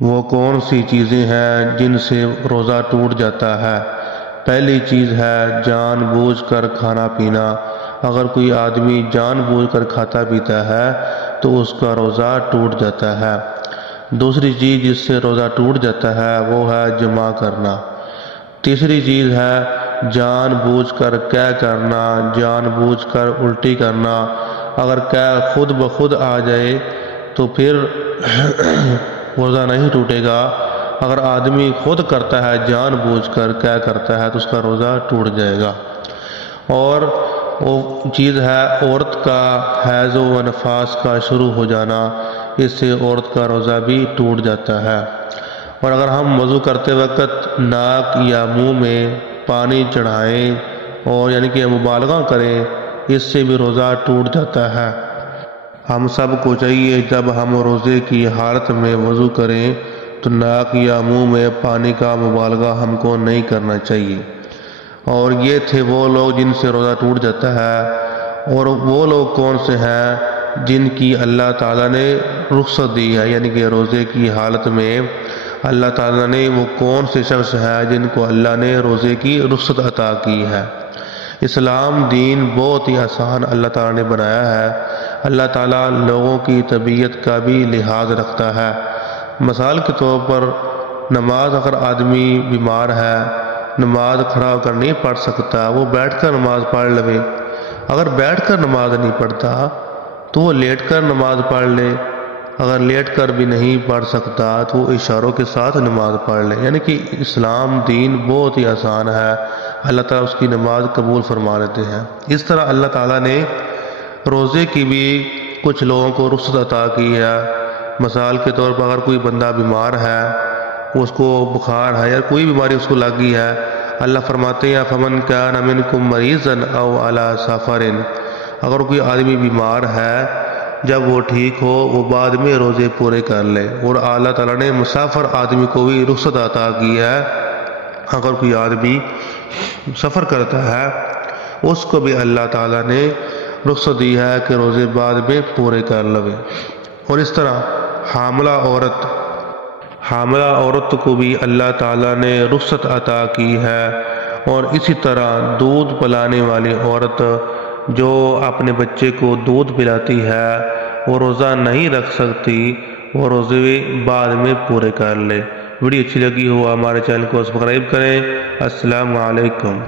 وہ کون سی چیزیں ہیں جن سے روزہ ٹوٹ جاتا ہے؟ پہلی چیز ہے جان بوجھ کر کھانا پینا۔ اگر کوئی آدمی جان بوجھ کر کھاتا پیتا ہے تو اس کا روزہ ٹوٹ جاتا ہے۔ دوسری چیز جس سے روزہ ٹوٹ جاتا ہے وہ ہے جمع کرنا۔ تیسری چیز ہے جان بوجھ کر قے کرنا، جان بوجھ کر الٹی کرنا۔ اگر قے خود بخود آ جائے تو پھر روزہ نہیں ٹوٹے گا۔ اگر آدمی خود کرتا ہے، جان بوجھ کر قے کرتا ہے تو اس کا روزہ ٹوٹ جائے گا۔ اور وہ چیز ہے عورت کا حیض و نفاس کا شروع ہو جانا، اس سے عورت کا روزہ بھی ٹوٹ جاتا ہے۔ اور اگر ہم وضو کرتے وقت ناک یا منہ میں پانی چڑھائیں اور یعنی کہ مبالغہ کریں، اس سے بھی روزہ ٹوٹ جاتا ہے۔ ہم سب کو چاہیے جب ہم روزے کی حالت میں وضو کریں تو ناک یا منہ میں پانی کا مبالغہ ہم کو نہیں کرنا چاہیے۔ اور یہ تھے وہ لوگ جن سے روزہ ٹوٹ جاتا ہے۔ اور وہ لوگ کون سے ہیں؟ جن کی اللہ تعالیٰ نے رخصت دی ہے، یعنی کہ روزے کی حالت میں اللہ تعالیٰ نے وہ کون سے شخص ہیں جن کو اللہ نے روزے کی رخصت عطا کی ہے۔ اسلام دین بہت ہی آسان اللہ تعالیٰ نے بنایا ہے۔ اللہ تعالیٰ لوگوں کی طبیعت کا بھی لحاظ رکھتا ہے۔ مثال کے طور پر نماز، اگر آدمی بیمار ہے، نماز کھڑا ہو کر نہیں پڑھ سکتا، وہ بیٹھ کر نماز پڑھ لے۔ اگر بیٹھ کر نماز نہیں پڑھتا تو وہ لیٹ کر نماز پڑھ لے۔ اگر لیٹ کر بھی نہیں پڑھ سکتا تو وہ اشاروں کے ساتھ نماز پڑھ لے۔ یعنی کہ اسلام دین بہت ہی آسان ہے، اللہ تعالیٰ اس کی نماز قبول فرما لیتے ہیں۔ اس طرح اللہ تعالیٰ نے روزے کی بھی کچھ لوگوں کو رخصت عطا کی ہے۔ مثال کے طور پر اگر کوئی بندہ بیمار ہے، اس کو بخار ہے یا کوئی بیماری اس کو لگ گئی ہے، اللہ فرماتے ہیں فَمَنْ كَانَ مِنْكُمْ مَرِيضًا أَوْ عَلَى سَفَرٍ۔ اگر کوئی آدمی بیمار ہے، جب وہ ٹھیک ہو وہ بعد میں روزے پورے کر لے۔ اور اللہ تعالیٰ نے مسافر آدمی کو بھی رخصت عطا کی ہے۔ اگر کوئی آدمی سفر کرتا ہے اس کو بھی اللہ تعالیٰ نے رخصت دی ہے کہ روزے بعد میں پورے کر لے۔ اور اس طرح حاملہ عورت کو بھی اللہ تعالیٰ نے رخصت عطا کی ہے۔ اور اسی طرح دودھ پلانے والی عورت جو اپنے بچے کو دودھ پلاتی ہے، وہ روزہ نہیں رکھ سکتی، وہ روزے بعد میں پورے کر لے۔ ویڈیو اچھی لگی ہو ہمارے چینل کو سبسکرائب کریں۔ السلام علیکم۔